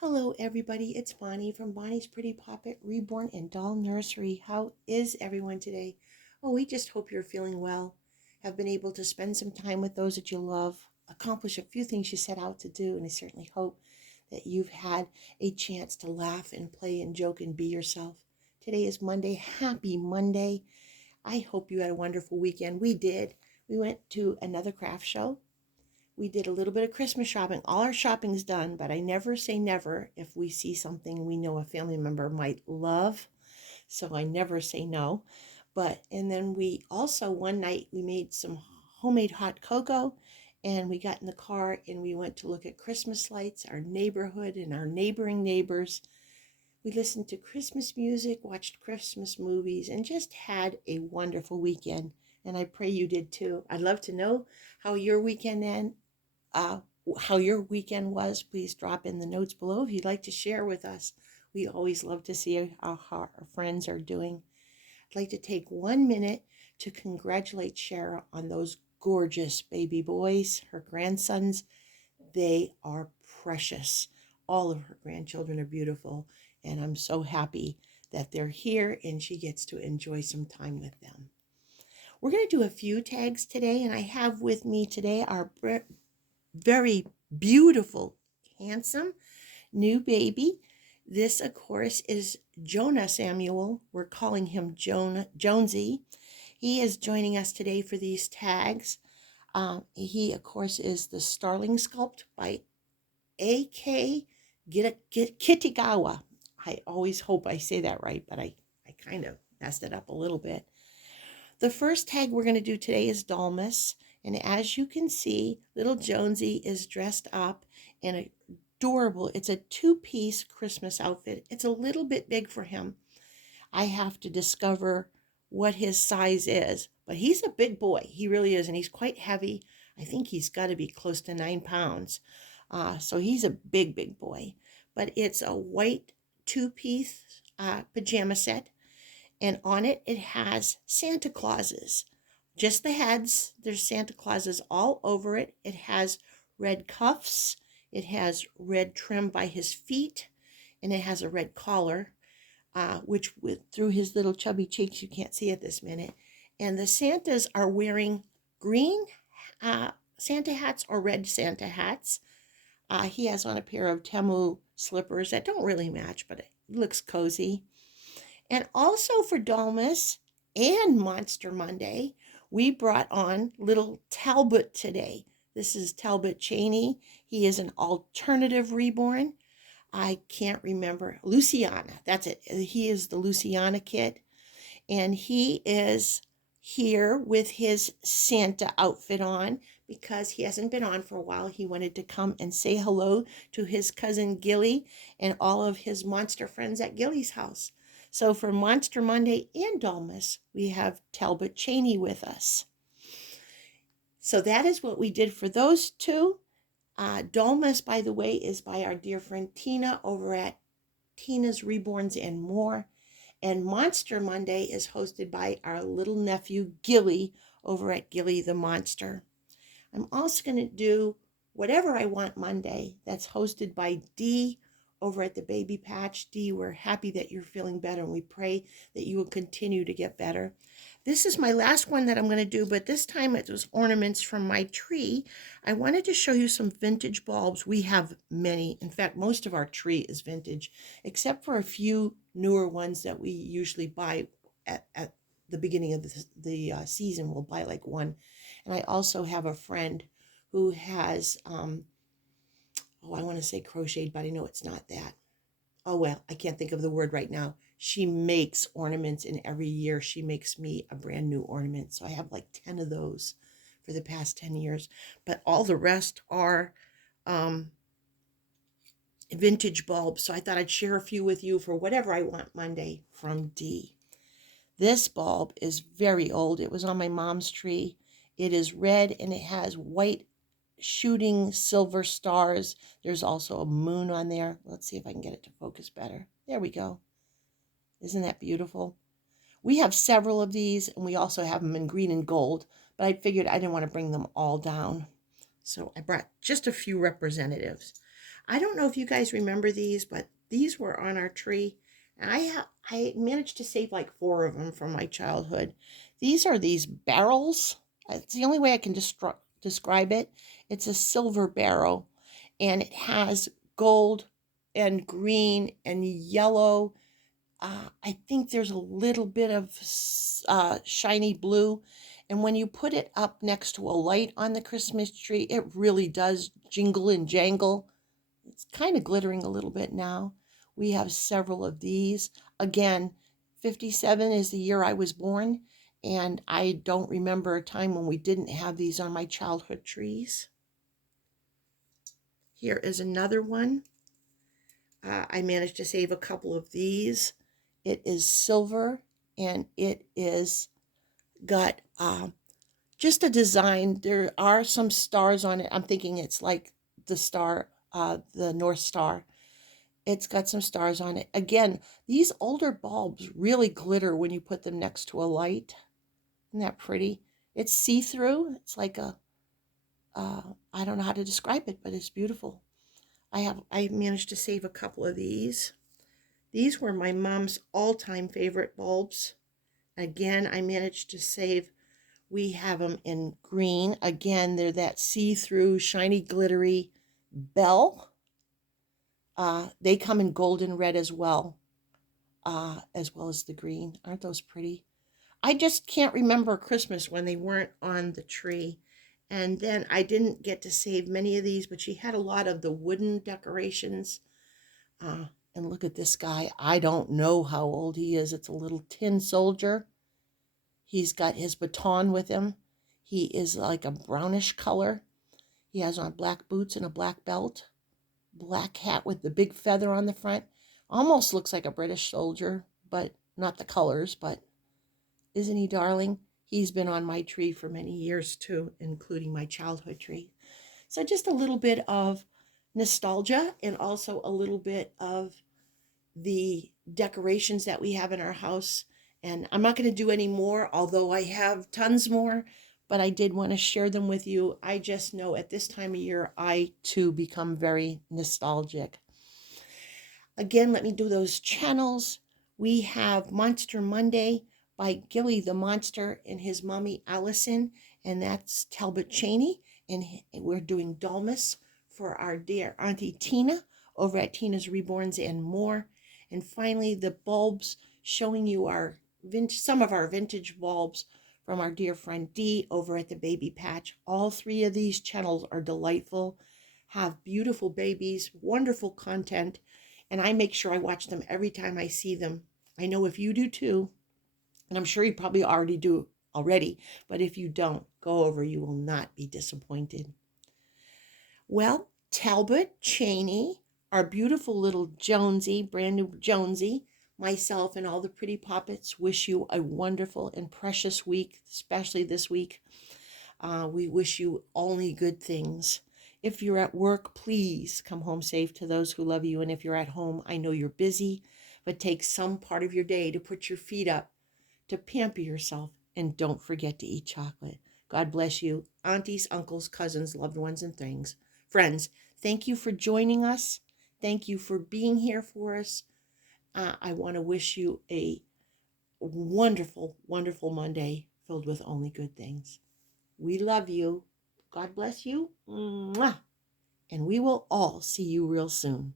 Hello, everybody. It's Bonnie from Bonnie's Pretty Poppet Reborn and Doll Nursery. How is everyone today? Oh, we just hope you're feeling well, have been able to spend some time with those that you love, accomplish a few things you set out to do, and I certainly hope that you've had a chance to laugh and play and joke and be yourself. Today is Monday. Happy Monday. I hope you had a wonderful weekend. We did. We went to another craft show. We did a little bit of Christmas shopping. All our shopping's done, but I never say never if we see something we know a family member might love. So I never say no. And then we also, one night, we made some homemade hot cocoa and we got in the car and we went to look at Christmas lights, our neighborhood and our neighboring neighbors. We listened to Christmas music, watched Christmas movies, and just had a wonderful weekend. And I pray you did too. I'd love to know how your weekend uh, how your weekend was. Please drop in the notes below if you'd like to share with us. We always love to see how our friends are doing. I'd like to take 1 minute to congratulate Shara on those gorgeous baby boys, her grandsons. They are precious. All of her grandchildren are beautiful, and I'm so happy that they're here and she gets to enjoy some time with them. We're going to do a few tags today, and I have with me today our very beautiful, handsome new baby. This, of course, is Jonah Samuel. We're calling him Jonesie. He is joining us today for these tags. He, of course, is the Starling Sculpt by A.K. Kitagawa. I always hope I say that right, but I kind of messed it up a little bit. The first tag we're going to do today is Dalmas. And as you can see, little Jonesie is dressed up in adorable, it's a two-piece Christmas outfit. It's a little bit big for him. I have to discover what his size is, but he's a big boy. He really is, and he's quite heavy. I think he's got to be close to 9 pounds. So he's a big, big boy. But it's a white two-piece pajama set, and on it, it has Santa Clauses. Just the heads. There's Santa Clauses all over it. It has red cuffs. It has red trim by his feet. And it has a red collar, which through his little chubby cheeks, you can't see at this minute. And the Santas are wearing green Santa hats or red Santa hats. He has on a pair of Temu slippers that don't really match, but it looks cozy. And also for Dalmas and Monster Monday, we brought on little Talbot today. This is Talbot Chaney. He is an alternative reborn. I can't remember. Luciana, that's it. He is the Luciana kid. And he is here with his Santa outfit on because he hasn't been on for a while. He wanted to come and say hello to his cousin Gilly and all of his monster friends at Gilly's house. So for Monster Monday and Dalmas, we have Talbot Chaney with us. So that is what we did for those two. Dalmas, by the way, is by our dear friend Tina over at Tina's Reborns and More. And Monster Monday is hosted by our little nephew Gilly over at Gilly the Monster. I'm also going to do Whatever I Want Monday. That's hosted by Dee over at the Baby Patch. Dee, we're happy that you're feeling better, and we pray that you will continue to get better. This is my last one that I'm going to do, but this time it was ornaments from my tree. I wanted to show you some vintage bulbs. We have many. In fact, most of our tree is vintage, except for a few newer ones that we usually buy at the beginning of the season. We'll buy like one. And I also have a friend who has I want to say crocheted, but I know it's not that. Oh, well, I can't think of the word right now. She makes ornaments, and every year she makes me a brand new ornament. So I have like 10 of those for the past 10 years. But all the rest are vintage bulbs. So I thought I'd share a few with you for Whatever I Want Monday from Dee. This bulb is very old. It was on my mom's tree. It is red, and it has white shooting silver stars. There's also a moon on there. Let's see if I can get it to focus better. There we go. Isn't that beautiful? We have several of these, and we also have them in green and gold, but I figured I didn't want to bring them all down. So I brought just a few representatives. I don't know if you guys remember these, but these were on our tree. And I managed to save like 4 of them from my childhood. These are these barrels. It's the only way I can describe it. It's a silver barrel, and it has gold and green and yellow. I think there's a little bit of shiny blue. And when you put it up next to a light on the Christmas tree, it really does jingle and jangle. It's kind of glittering a little bit now. We have several of these. Again, 57 is the year I was born, and I don't remember a time when we didn't have these on my childhood trees. Here is another one. I managed to save a couple of these. It is silver, and it is got just a design. There are some stars on it. I'm thinking it's like the star, the North Star. It's got some stars on it. Again, these older bulbs really glitter when you put them next to a light. Isn't that pretty? It's see-through. It's like I don't know how to describe it, but it's beautiful. I managed to save a couple of these. These were my mom's all-time favorite bulbs. Again, I managed to save. We have them in green. Again, they're that see-through, shiny, glittery bell. They come in golden red as well as the green. Aren't those pretty? I just can't remember Christmas when they weren't on the tree. And then I didn't get to save many of these, but she had a lot of the wooden decorations. And look at this guy. I don't know how old he is. It's a little tin soldier. He's got his baton with him. He is like a brownish color. He has on black boots and a black belt. Black hat with the big feather on the front. Almost looks like a British soldier, but not the colors. But isn't he darling? He's been on my tree for many years too, including my childhood tree. So just a little bit of nostalgia and also a little bit of the decorations that we have in our house. And I'm not going to do any more, although I have tons more, but I did want to share them with you. I just know at this time of year, I too become very nostalgic. Again, let me do those channels. We have Monster Monday by Gilly the Monster and his mommy Alison, and that's Talbot Chaney. And we're doing Dolmas for our dear Auntie Tina over at Tina's Reborns and More. And finally, the bulbs showing you some of our vintage bulbs from our dear friend Dee over at the Baby Patch. All 3 of these channels are delightful, have beautiful babies, wonderful content, and I make sure I watch them every time I see them. I know if you do too, and I'm sure you probably already do already, but if you don't, go over, you will not be disappointed. Well, Talbot Chaney, our beautiful little Jonesie, brand new Jonesie, myself and all the pretty puppets wish you a wonderful and precious week, especially this week. We wish you only good things. If you're at work, please come home safe to those who love you. And if you're at home, I know you're busy, but take some part of your day to put your feet up, to pamper yourself, and don't forget to eat chocolate. God bless you, aunties, uncles, cousins, loved ones, and friends. Thank you for joining us. Thank you for being here for us. I want to wish you a wonderful, wonderful Monday filled with only good things. We love you. God bless you. Mwah. And we will all see you real soon.